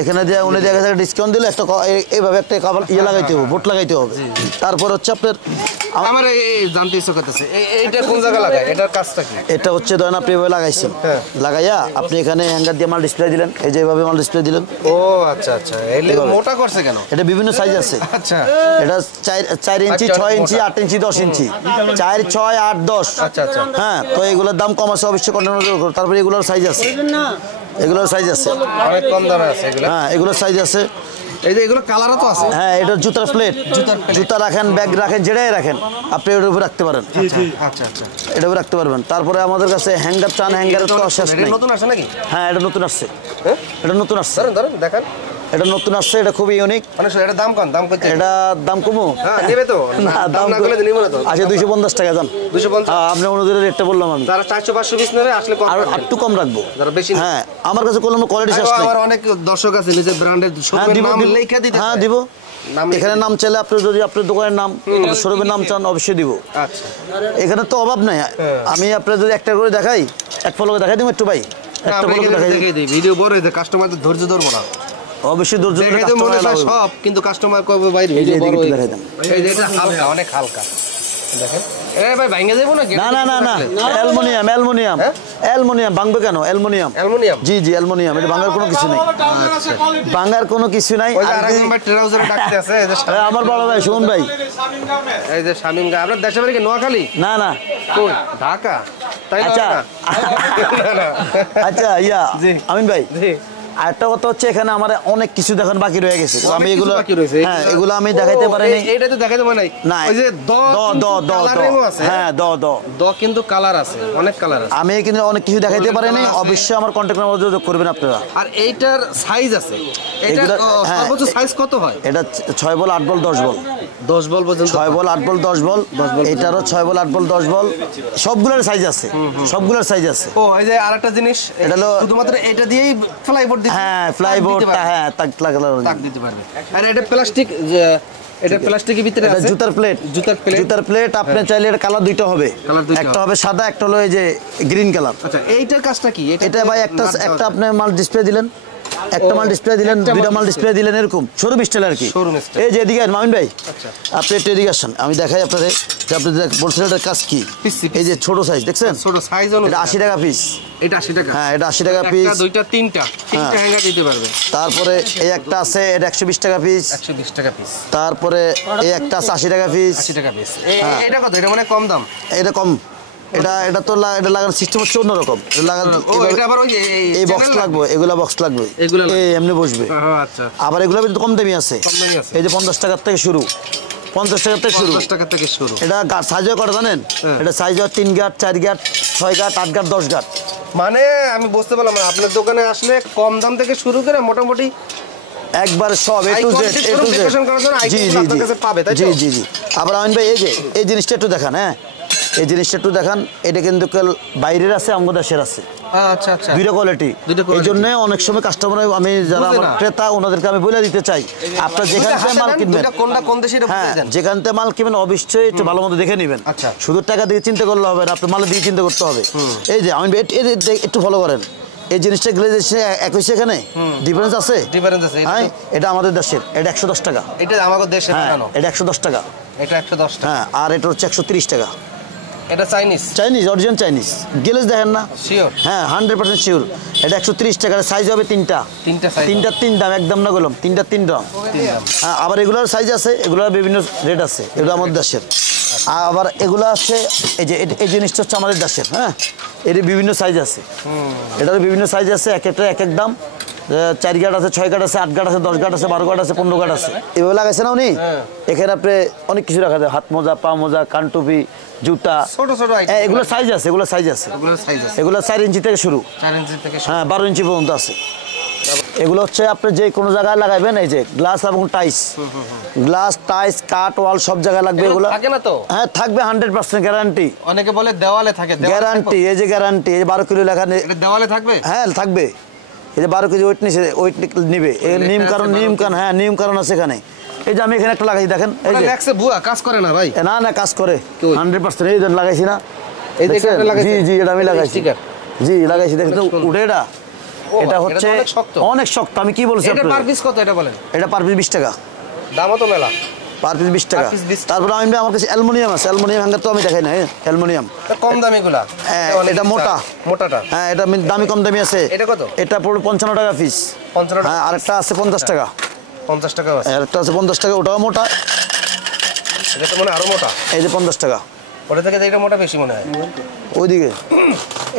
এখানে দিয়া উনি দেখা যায় ডিসকাউন্ট দিলে একটা এইভাবে একটা ইয়ে লাগাইতে হবে, বোট লাগাইতে হবে। তারপর হচ্ছে আপনার আমার এই জানতে ইচ্ছা করতেছে এইটা কোন জায়গা লাগায়, এটার কাজটা কি? এটা হচ্ছে ধরেন আপনি এভাবে লাগাইছেন, লাগাইয়া আপনি এখানে হ্যাঙ্গার দিয়ে মাল ডিসপ্লে দিলেন, এই যে এইভাবে মাল ডিসপ্লে দিলেন। ও আচ্ছা আচ্ছা, এলে মোটা করছে কেন? এটা বিভিন্ন সাইজ আছে। আচ্ছা, এটা 4 ইঞ্চি, 6 ইঞ্চি, 8 ইঞ্চি, 10 ইঞ্চি, 4, 6, 8, 10। আচ্ছা আচ্ছা, হ্যাঁ, তো এগুলোর দাম কম আছে অবশ্যই কন্টেনার। তারপরে এগুলোর সাইজ আছে, এগুলোর সাইজ আছে, অনেক কম দামে আছে এগুলো। হ্যাঁ এগুলোর সাইজ আছে। এই যে এগুলো কালারও তো আছে। হ্যাঁ, এটা জুতার প্লেট, জুতা রাখেন, ব্যাগ রাখেন, যেটাই রাখেন আপনি এটার উপর রাখতে পারেন। আচ্ছা আচ্ছা, এটার উপর রাখতে পারবেন। তারপরে আমাদের কাছে হ্যাঙ্গার চান, হ্যাঙ্গারের তো শেষ এটা নেই। নতুন আসে নাকি? হ্যাঁ, এটা নতুন আসছে, হ্যাঁ এটা নতুন আসছে, ধরেন ধরেন দেখান। এটা নতুন আসছে, এটা খুবই ইউনিক। মানে এটার দাম কম, দাম কত? এটা দাম কমো? হ্যাঁ নেবে তো, না, দাম না করলে নিব না তো। আচ্ছা 250 টাকা দাম। 250? হ্যাঁ, আপনি অনুযায়ী রেটটা বললাম আমি। যারা 400-500 পিস নেবে আসলে কম আর রাখবেন। একটু কম রাখবো। যারা বেশি হ্যাঁ, আমার কাছে কোনো কোয়ালিটি শেষ নেই। আমার অনেক দর্শক আছে নিজের ব্র্যান্ডের হ্যাঁ দিব, নাম লেখা দিতে। হ্যাঁ দিব। নাম এখানে নাম চাইলে আপনি যদি আপনার দোকানের নাম, শোরুমের নাম চান অবশ্যই দিব। আচ্ছা, এখানে তো অভাব নাই। আমি আপনার যদি একটা করে দেখাই, এক ফলো দেখাই দিব একটু ভাই, একটা ফলো দেখাই দিই। ভিডিও বড় হইছে, কাস্টমারদের ধৈর্য ধরবো না। অবশ্যই ধৈর্য ধরে দেখে তো মনে হয় সব, কিন্তু কাস্টমার কবে ভাই ভিডিও বড় হইছে। এই যে এটা হালকা, অনেক হালকা দেখেন। এ ভাই ভাঙে যাবো না? না না না না, অ্যালুমিনিয়াম, অ্যালুমিনিয়াম, অ্যালুমিনিয়াম। ভাঙবে কেন? Aluminium, aluminium. জি জি অ্যালুমিনিয়াম। এটা ভাঙার কোনো কিছু নেই, ভাঙার কোনো কিছু নাই। ওই যে আরেকজন ভাই ট্রাউজারে ডাকতে আছে, এই যে আমার বড় ভাই সুমন ভাই। এই যে শামিম ভাই, আপনার দেশের বাড়ি কি নোয়াখালী? না না, কোন? ঢাকা? তাই না? আচ্ছা আচ্ছা, ইয়া জি। আমিন ভাই, জি। আরেকটা কথা হচ্ছে এখানে আমার অনেক কিছু দেখান বাকি রয়ে গেছে। তো আমি অনেক কিছু এগুলো, বাকি রয়েছে। হ্যাঁ এগুলো আমি দেখাইতে পারিনি। এইটা তো দেখাইতে পারি নাই। না, ওই যে দ কালারেও আছে। হ্যাঁ দ কিন্তু কালার আছে, অনেক কালার আছে। আমি কিন্তু অনেক কিছু দেখাইতে পারিনি। অবশ্যই আমার কন্ট্যাক্ট নাম্বার যোগাযোগ করবেন আপনারা। আর এইটার সাইজ আছে, এটা এগুলা- হ্যাঁ, সর্বোচ্চ সাইজ কত হয়? এটা 6 বল, 8 বল, 10 বল, 10 বল পর্যন্ত। 6 বল, 8 বল, 10 বল। এটারও 6 বল, 8 বল, 10 বল, সবগুলোর সাইজ আছে, সবগুলোর সাইজ আছে। ও এই যে আরেকটা জিনিস, এটা হলো শুধুমাত্র এটা দিয়েই ফ্লাইবোর্ড দিতে। হ্যাঁ, ফ্লাইবোর্ডটা, হ্যাঁ তাক দিতে পারবে। আর এটা প্লাস্টিক, এটা প্লাস্টিকের ভিতরে এটা আছে। জুতার প্লেট, জুতার প্লেট। আপনি চাইলে এটা কালার দুইটা হবে, কালার দুইটা একটা হবে সাদা, একটা হলো এই যে গ্রিন কালার। আচ্ছা, এইটার কাজটা কি? এটা ভাই একটা আপনি মাল ডিসপ্লে দিলেন, একটা মাল ডিসপ্লে দিলেন, দুইটা মাল ডিসপ্লে দিলেন, এরকম শোরুম স্টাইল আর কি। Showroom style. এই যে এদিকে মামিন ভাই, আচ্ছা, আপনি একটু এদিকে আসেন, আমি দেখাই আপনাদের যে আপনি বলছিলেন এটার কাজ কি। এই যে ছোট সাইজ দেখছেন, ছোট সাইজ এটা অনুযায়ী 80 টাকা পিস। এটা 80 টাকা। হ্যাঁ, এটা 80 টাকা পিস। একটা, দুইটা, তিনটা হ্যাঙ্গার দিতে পারবে। তারপরে এই একটা আছে, এটা 120 টাকা পিস। 120 টাকা পিস। তারপরে এই একটা আছে 80 টাকা পিস। 80 টাকা পিস। এটা কত? এটা মানে কম দাম। এটা কম, এটা তো এটা লাগানোর সিস্টেম হচ্ছে অন্যরকম। এটা লাগানো, ও এটা আবার ওই যে এই বক্স লাগবে, এগুলা বক্স লাগবে, এগুলা এই এমনি বসবে। আচ্ছা, আবার এগুলো কিন্তু কম দামি আছে, কম দামি আছে। এই যে 50 টাকার থেকে শুরু, 50 টাকার থেকে শুরু। 50 টাকা থেকে শুরু। এটা সাইজ হয় কটা জানেন? এটা সাইজ হয় 3 গাঁট, 4 গাঁট, 6 গাঁট, 8 গাঁট, 10 গাঁট। মানে আমি বুঝতে পারলাম না, আপনার দোকানে আসলে কম দাম থেকে শুরু করে মোটামুটি একবার সব এ to Z, A to Z. জি জি জি, জি জি জি। আবার আমিন ভাই, এই যে এই জিনিসটা একটু দেখান। হ্যাঁ, এই জিনিসটা একটু দেখান। এটা কিন্তু বাইরের আছে, আমাদের দেশের আছে, আচ্ছা আচ্ছা, দুইটা কোয়ালিটি। এই জন্য অনেক সময় কাস্টমার, আমি যারা আমার ক্রেতা ওনাদেরকে আমি বলে দিতে চাই, আপনার যেখান থেকে মাল কিনবেন, কোনটা কোন দেশে, এটা হ্যাঁ বুঝিয়ে দেন। যেখান থেকে মাল কিনবেন অবশ্যই একটু ভালো মতো দেখে নেবেন। আচ্ছা। শুধু টাকা দিয়ে চিন্তা করলে হবে না, আপনার মালের দিয়ে চিন্তা করতে হবে। এই যে আমি একটু ফলো করেন, এই জিনিসটা গ্লেজে একই সেখানে ডিফারেন্স আছে, ডিফারেন্স আছে। হ্যাঁ, এটা আমাদের দেশের, এটা 110 টাকা। এটা আমাদের দেশে হ্যাঁ, বানানো, এটা 110 টাকা। এটা 110 টাকা। হ্যাঁ, আর এটা হচ্ছে 130 টাকা। এটা Chinese, Chinese, original Chinese. Glaze দেখেন না? শিওর। হ্যাঁ, 100% শিওর। এটা 130 টাকা। সাইজ হবে তিনটা, সাইজ, তিনটার 3 দাম, একদম না বললাম, তিনটার 3 দাম। হ্যাঁ, আবার এগুলোর সাইজ আছে, এগুলোর বিভিন্ন রেট আছে, এগুলো আমাদের দেশের। আবার এগুলো আছে, এই যে এই জিনিসটা হচ্ছে আমাদের দেশের। হ্যাঁ, এর বিভিন্ন সাইজ আছে, এটার বিভিন্ন সাইজ আছে, এক একটা এক এক দাম। 4 গাঁট আছে, 6 গাঁট আছে, 8 গাঁট আছে, 10 গাঁট আছে, 12 গাঁট আছে, 15 গাঁট আছে। এভাবে লাগাইছে না উনি? এখানে আপনি অনেক কিছু রাখা যায়, হাত মোজা, পা মোজা, কান টুপি, জুতা, ছোট ছোট আইটেম। এগুলো সাইজ আছে, এগুলো সাইজ আছে, এগুলোর সাইজ আছে, এগুলো 4 ইঞ্চি থেকে শুরু, 4 ইঞ্চি থেকে শুরু। হ্যাঁ 12 ইঞ্চি পর্যন্ত আছে। এগুলো হচ্ছে আপনি যে কোনো জায়গায় লাগাবেন, এই যে গ্লাস এবং টাইস, গ্লাস, টাইস, কাট, ওয়াল সব জায়গায় লাগবে এগুলো। থাকে না তো? হ্যাঁ থাকবে, 100% গ্যারান্টি। অনেকে বলে দেওয়ালে থাকে, গ্যারান্টি, এই যে গ্যারান্টি, এই যে 12 কিলো লেখা, এটা দেওয়ালে থাকবে। হ্যাঁ থাকবে, এই যে 12 কেজি ওয়েট নিবে, এই নিয়ম কারণ, হ্যাঁ নিয়ম কারণ আছে এখানে। এই যে আমি এখানে একটা লাগাইছি দেখেন, এই যে লেখছে ভুয়া, কাজ করে না ভাই। না না, কাজ করে 100%। এই যে লাগাইছি না, এই যে এটা লাগাইছেন? জি জি, এটা আমি লাগাইছি। স্টিকার। জি লাগাইছি, দেখেন তো উঠে এটা। এটা এটা হচ্ছে তো অনেক শক্ত। অনেক শক্ত। আমি কি বলছি এটা আপনাকে? পার পিস কত এটা বলেন? এটা পার পিস 20 টাকা। দামও তো মেলা। পার পিস 20 টাকা। Per piece 20 টাকা। তারপরে আমি আমার কাছে অ্যালুমিনিয়াম আছে, অ্যালুমিনিয়াম হ্যাঙ্গার তো আমি দেখাই না, অ্যালুমিনিয়াম। এটা কম দামিগুলা। হ্যাঁ, অনেক এটা মোটা। মোটাটা। হ্যাঁ, এটা দামি কম দামি আছে। এটা কত? এটা পড়বে 55 টাকা পিস। 55 টাকা। হ্যাঁ, আরেকটা আছে 50 টাকা। 50 টাকা আছে। আরেকটা আছে 50 টাকা, ওটাও মোটা। এটা তো মনে হয় আরো মোটা। এই যে 50 টাকা। ওটা থেকে এটা মোটা বেশি মনে হয়। ওইদিকে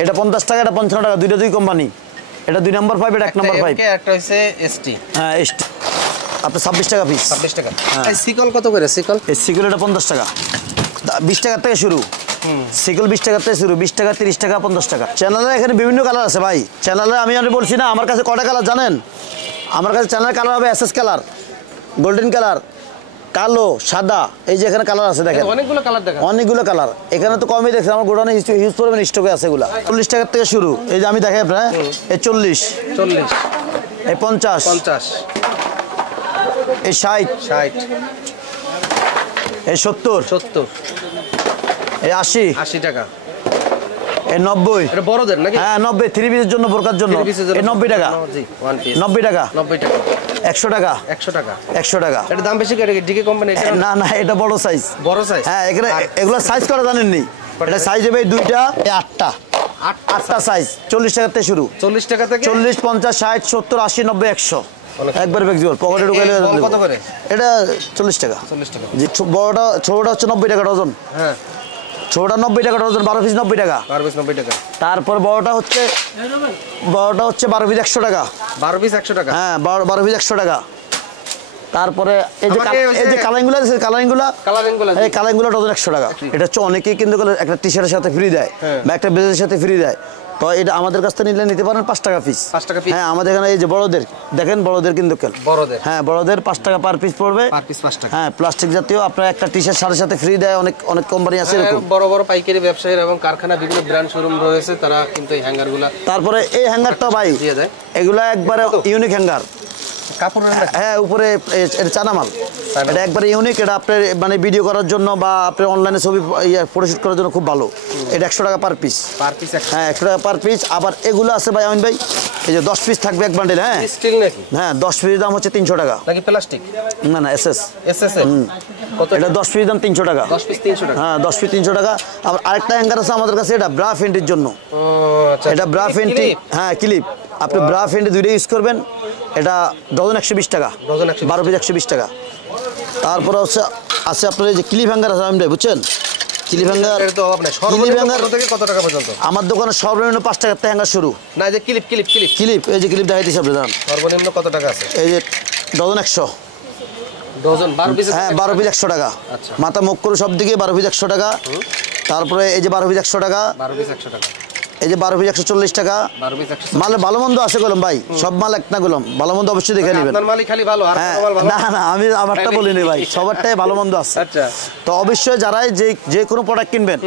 এটা 50 টাকা, এটা 55 টাকা, দুইটা দুই কোম্পানি। এটা 2 নাম্বার পাইপ, এটা 1 নাম্বার পাইপ। একটা হইছে এসটি। হ্যাঁ, আপনার 26 টাকা পিস। 26 টাকা। এই সিকল কত করে সিকল? এই সিকল এটা 50 টাকা। 20 টাকা থেকে শুরু। সিকল 20 টাকা থেকে শুরু, 20 টাকা, 30 টাকা, 50 টাকা। চ্যানেলে এখানে বিভিন্ন কালার আছে ভাই। চ্যানেলে আমি বলছি না, আমার কাছে কটা কালার জানেন? আমার কাছে চ্যানেলের কালার হবে এসএস কালার, গোল্ডেন কালার, কালো, সাদা। এই যে এখানে কালার আছে দেখেন, অনেকগুলো কালার দেখা। অনেকগুলো কালার। এখানে তো কমই দেখছি, আমার গোডাউনে হিউজ পরিমাণ স্টকে আছে এগুলা। 40 টাকা থেকে শুরু। এই যে আমি দেখাই আপনার, এই 40, 40, এই 50, 50, এই 60, 60, এই 70, 70, এই 80, 80 টাকা। এই 90। এটা বড়দের নাকি? হ্যাঁ, 90 3 পিসের জন্য, বোরকার জন্য। এই 90 টাকা। জি, 1 পিস 90 টাকা। 90 টাকা। 100 টাকা। 100 টাকা। 100 টাকা। এটা দাম বেশি করে ডিকে কোম্পানি এটা না না, এটা বড় সাইজ। বড় সাইজ। হ্যাঁ, এখানে এগুলো সাইজ করা জানেননি? এটা সাইজ হবে এই দুইটা, এই 8টা। 8টা সাইজ 40 টাকা থেকে শুরু। 40 টাকা থেকে 40, 50, 60, 70, 80, 90, 100। একবার ফ্লেক্সিবল, পকেটে ঢুকাইলে বল কত করে? এটা 40 টাকা। 40 টাকা। জি, বড়টা ছোটটা হচ্ছে 90 টাকা ডজন। হ্যাঁ, ছোটটা 90 টাকা ডজন, 12 পিস 90 টাকা। 12 পিস 90 টাকা। তারপর বড়টা হচ্ছে 12 পিস 100 টাকা। 12 পিস 100 টাকা। হ্যাঁ, 12 পিস 100 টাকা। তারপরে এই যে আমাকে ওই যে- এই যে কালারিংগুলো আছে, কালারিংগুলো, কালারিংগুলো এই কালারিংগুলো ডজন 100 টাকা। এটা হচ্ছে অনেকেই কিন্তু একটা টি শার্টের সাথে ফ্রি দেয়, হ্যাঁ। বা একটা ব্লেজারের সাথে ফ্রি দেয়। তো এটা আমাদের কাছ থেকে নিলে নিতে পারেন 5 টাকা পিস। 5 টাকা পিস। হ্যাঁ, আমাদের এখানে এই যে বড়দের দেখেন, বড়দের কিন্তু বড়দের। হ্যাঁ, বড়দের 5 টাকা পার পিস পড়বে। পার পিস 5 টাকা। হ্যাঁ, প্লাস্টিক জাতীয় আপনার একটা টি শার্ট সাথে সাথে ফ্রি দেয়। অনেক অনেক কোম্পানি আছে হ্যাঁ, এরকম। বড় বড় পাইকারি ব্যবসায়ী এবং কারখানা বিভিন্ন ব্র্যান্ড শোরুম রয়েছে, তারা কিন্তু এই হ্যাঙ্গারগুলো তারপরে এই হ্যাঙ্গারটা ভাই, দিয়ে দেয়। এগুলা একবারে ইউনিক হ্যাঙ্গার। কাপড়ের না? হ্যাঁ, উপরে এটা চানামাল। এটা একবারে ইউনিক। এটা আপনার মানে ভিডিও করার জন্য বা আপনার অনলাইনে ছবি ফটোশুট করার জন্য খুব ভালো। এটা 100 টাকা পার পিস। Per piece 100। হ্যাঁ, 100 টাকা পার পিস। আবার এগুলো আছে ভাই আমিন ভাই, এই যে 10 পিস থাকবে এক বান্ডেল। হ্যাঁ, স্টিল নাকি? হ্যাঁ, 10 পিসের দাম হচ্ছে 300 টাকা। নাকি প্লাস্টিক? না না, এসএস। এসএস এর কত? এটা 10 পিসের দাম 300 টাকা। 10 পিস 300 টাকা। হ্যাঁ, 10 পিস 300 টাকা। আবার আরেকটা হ্যাঙ্গার আছে আমাদের কাছে, এটা ব্রা ফেন্টির জন্য। ও আচ্ছা। এটা ব্রা ফেন্টি। হ্যাঁ, ক্লিপ। আপনি ব্রা ফেন্টি দুইটা ইউজ করবেন। এটা ডজন 120 টাকা। ডজন 120 12 পিস 120 টাকা। তারপরে আছে আপনার এই যে ক্লিপ হ্যাঙ্গার আছে আমিন ভাই, বুঝছেন? ক্লিপ হ্যাঙ্গার এর তো অভাব নাই। সর্বনিম্ন কত থেকে কত টাকা পর্যন্ত? আমার দোকানে সর্বনিম্ন 5 টাকার থেকে হ্যাঙ্গার শুরু। না, যে ক্লিপ ক্লিপ ক্লিপ ক্লিপ, এই যে ক্লিপ দেখাইতেছি আপনি দাঁড়ান। সর্বনিম্ন কত টাকা আছে? এই যে ডজন 100। Dozen 12 piece. হ্যাঁ, 12 পিস 100 টাকা। আচ্ছা। মাথা মুখ করে সব দিকে 12 পিস 100 টাকা। তারপরে এই যে 12 পিস 100 টাকা। 12 পিস 100 টাকা। এই যে 12 পিস 140 টাকা। 12 পিস 100। মালে ভালো মন্দ আছে গোলাম ভাই, সব মাল এক না গোলাম, ভালো মন্দ অবশ্যই দেখে নেবেন। আপনার মালিক খালি ভালো আর হ্যাঁ, কোনো মাল ভালো? না না, আমি আমারটা বলিনি ভাই, সবারটাই ভালো মন্দ আছে। আচ্ছা। তো অবশ্যই যারাই যে কোনো প্রোডাক্ট কিনবেন,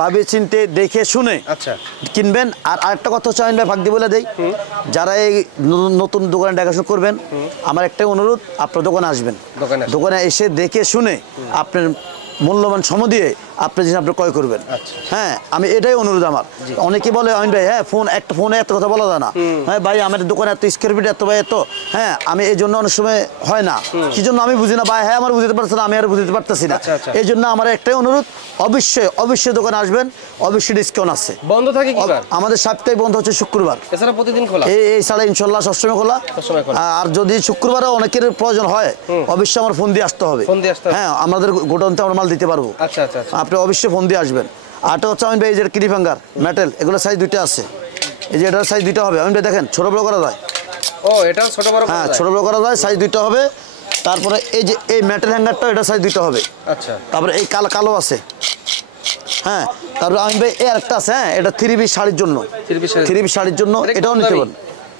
ভাবে চিনতে দেখে শুনে আচ্ছা। কিনবেন। আর আরেকটা কথা হচ্ছে আমি ভাই ভাগ দিয়ে বলে দেই, যারা এই নতুন দোকানে দেখাশোনা করবেন, আমার একটাই অনুরোধ, আপনার দোকানে আসবেন। দোকানে এসে দেখে শুনে আপনার মূল্যবান সময় দিয়ে আপনি জিনিস আপনি ক্রয় করবেন। হ্যাঁ, আমি এটাই অনুরোধ আমার। অনেকে বলে আমি ভাই, হ্যাঁ, ফোনে এত কথা বলা যায় না। হ্যাঁ ভাই, আমার দোকানে এত স্কোয়ার ফিট এত ভাই এত। হ্যাঁ, আমি এই জন্য অনেক সময় হয় না, কি জন্য আমি বুঝি না ভাই। হ্যাঁ, আমার বুঝতে পারছি না, আমি আর বুঝতে পারতেছি না। এই জন্য আমার একটাই অনুরোধ, অবশ্যই দোকানে আসবেন, অবশ্যই ডিসকাউন্ট আছে। বন্ধ থাকে কি বার? আমাদের সপ্তাহে বন্ধ হচ্ছে শুক্রবার। এছাড়া প্রতিদিন খোলা? এই ছাড়া ইনশাল্লাহ সবসময় খোলা। আর যদি শুক্রবারে অনেকের প্রয়োজন হয়, অবশ্যই আমার ফোন দিয়ে আসতে হবে। হ্যাঁ, আমাদের গোডাউনতে আমরা মাল দিতে পারবো। আচ্ছা আচ্ছা। আপনি অবশ্যই ফোন দিয়ে আসবেন। আরটা হচ্ছে আমি ভাই, এই যে ক্লিপ হ্যাঙ্গার মেটাল, এগুলো সাইজ 2টা আছে। এই যে এটার সাইজ 2টা হবে। আমি ভাই দেখেন, ছোট বড় করা যায়। ও, এটাও ছোট বড় করা হ্যাঁ, যায়? ছোট বড় করা যায়, সাইজ 2টা হবে। তারপরে এই যে এই মেটাল হ্যাঙ্গারটা, এটা সাইজ 2টা হবে। আচ্ছা। তারপরে এই কালো আছে। হ্যাঁ, তারপরে আমি ভাই এই আরেকটা আছে। হ্যাঁ, এটা 3 পিস শাড়ির জন্য। 3 পিস শাড়ির জন্য এটাও নিতে পারেন।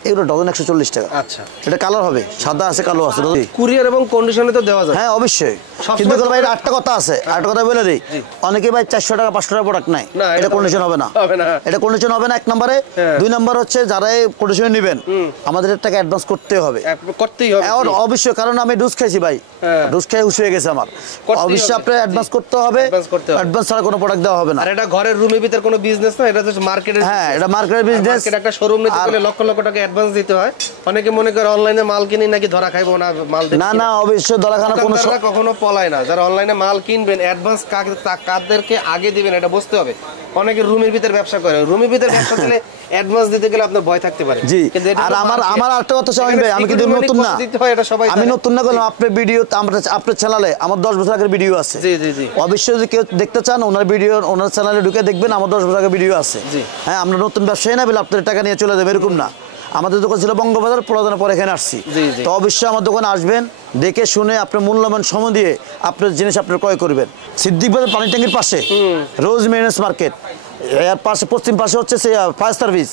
এগুলো ডজন 140 টাকা। আচ্ছা, এটা কালার হবে, সাদা আছে, কালো আছে। কুরিয়ার এবং কন্ডিশনে তো দেওয়া যায়। হ্যাঁ অবশ্যই, কিন্তু ভাই আটটা কথা আছে, আটটা কথা বলে দিই। অনেকে ভাই 400 টাকা 500 টাকা প্রোডাক্ট নাই, এটা কন্ডিশন হবে না, এটা কন্ডিশন হবে না এক নম্বরে। দুই নম্বর হচ্ছে যারা এই কন্ডিশনে নেবেন আমাদের টাকা অ্যাডভান্স করতে হবে, অবশ্যই, কারণ আমি ডোজ খাইছি ভাই, ডোজ খাই হুশ হয়ে গেছে আমার। অবশ্যই আপনার অ্যাডভান্স করতে হবে, অ্যাডভান্স ছাড়া কোনো প্রোডাক্ট দেওয়া হবে না। আর এটা ঘরের রুমের ভিতর কোনো বিজনেস না, এটা হচ্ছে মার্কেটের। হ্যাঁ, এটা মার্কেটের বিজনেস। একটা শোরুম নিতে গেলে লক্ষ লক্ষ টাকা অ্যাডভান্স দিতে হয়। অনেকে মনে করে অনলাইনে মাল কিনি নাকি ধরা খাইবো না মাল। না না, অবশ্যই ধরা খানা কোনো কখনো পলায় না। যারা অনলাইনে মাল কিনবেন অ্যাডভান্স কাদেরকে আগে দিবেন এটা বুঝতে হবে। অনেকে রুমের ভিতর ব্যবসা করে, রুমের ভিতর ব্যবসা দিলে অ্যাডভান্স দিতে গেলে আপনার ভয় থাকতে পারে। জি, আর আমার আরেকটা কথা শামিম ভাই, আমি কিন্তু নতুন না, আমি নতুন না করলাম। আপনার ভিডিও আপনার চ্যানেলে আমার 10 বছর আগের ভিডিও আছে। জি জি জি, অবশ্যই যদি কেউ দেখতে চান ওনার ভিডিও ওনার চ্যানেলে ঢুকে দেখবেন, আমার 10 বছর আগের ভিডিও আছে। হ্যাঁ, আমরা নতুন ব্যবসায়ী না বলে আপনার টাকা নিয়ে চলে যাবে এরকম না। আমাদের দোকান ছিল বঙ্গবাজার, প্রয়োজনের পর এখানে আসছি। তো অবশ্যই আমার দোকানে আসবেন, দেখে শুনে আপনার মূল্যবান সময় দিয়ে আপনার জিনিস আপনার ক্রয় করবেন। সিদ্দিক বাজার পানি ট্যাঙ্কির পাশে রোজ মেরিনেস মার্কেট, এর পাশে পশ্চিম পাশে হচ্ছে ফায়ার সার্ভিস,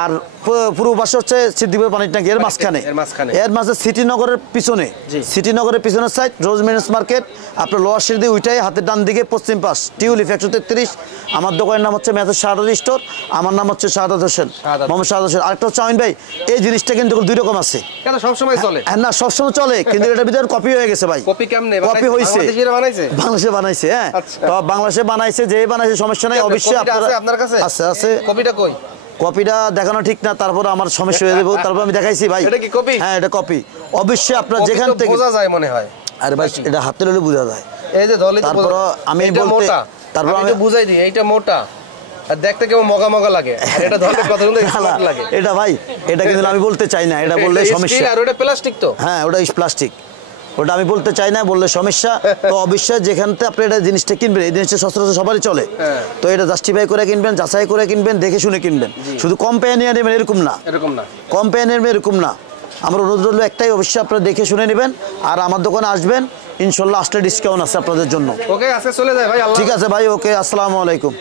আর পূর্ব পাশে হচ্ছে সিদ্দিক বাজার পানি ট্যাঙ্কি, এর মাঝখানে, এর মাঝে সিটিনগরের পিছনে, সিটিনগরের পিছনের সাইড রোজ মেরিনেস মার্কেট। আপনার লোয়ার সিঁড়ি দিয়ে উঠাই হাতের ডান দিকে পশ্চিম পাশ টিউলিপ 133। আমার দোকানের নাম হচ্ছে মেসার শাহাদাত স্টোর, আমার নাম হচ্ছে শাহাদাত হোসেন, মোহাম্মদ শাহাদাত হোসেন। আরেকটা হচ্ছে আমিন ভাই, এই জিনিসটা কিন্তু 2 রকম আছে। কেন সবসময় চলে? হ্যাঁ না, সবসময় চলে, কিন্তু এটার ভিতরে কপি হয়ে গেছে ভাই। কপি কেমনে? কপি হইছে, বাংলাদেশে বানাইছে। হ্যাঁ, তো বাংলাদেশে বানাইছে, যে বানাইছে সমস্যা নাই। অবশ্যই আপনার কাছে আছে, আছে। কপিটা কই? কপিটা দেখানো ঠিক না, তারপর আমার সমস্যা হয়ে যাবে, তারপর আমি দেখাইছি ভাই। এটা কি কপি? হ্যাঁ, এটা কপি। অবশ্যই আপনার যেখান থেকে বোঝা যায় মনে হয়। আরে ভাই, এটা হাতে লইলে বোঝা যায়। এই যে ধরলে তারপর আমি বলতে, তারপর আমি বুঝাই দিই এইটা মোটা আর দেখতে কেমন মগা মগা লাগে, আর এটা ধরলে কত সুন্দর স্মার্ট লাগে। এটা ভাই, এটা কিন্তু আমি বলতে চাই না, এটা বললে সমস্যা। আর ওটা প্লাস্টিক তো? হ্যাঁ, ওটা প্লাস্টিক, ওটা আমি বলতে চাই না, বললে সমস্যা। তো অবশ্যই যেখান থেকে আপনি এটা জিনিসটা কিনবেন, এই জিনিসটা সচরাচর সবারই চলে, তো এটা জাস্টিফাই করে কিনবেন, যাচাই করে কিনবেন, দেখে শুনে কিনবেন। শুধু কম পেয়ে নিয়ে নেবেন এরকম না, কম পেয়ে নেবেন এরকম না। আমার অনুরোধ হলো একটাই, অবশ্যই আপনারা দেখে শুনে নেবেন, আর আমার দোকানে আসবেন, ইনশাল্লাহ আসলে ডিসকাউন্ট আছে আপনাদের জন্য। ওকে, আজকে চলে যায় ভাই। ঠিক আছে ভাই, ওকে, আসসালামু আলাইকুম।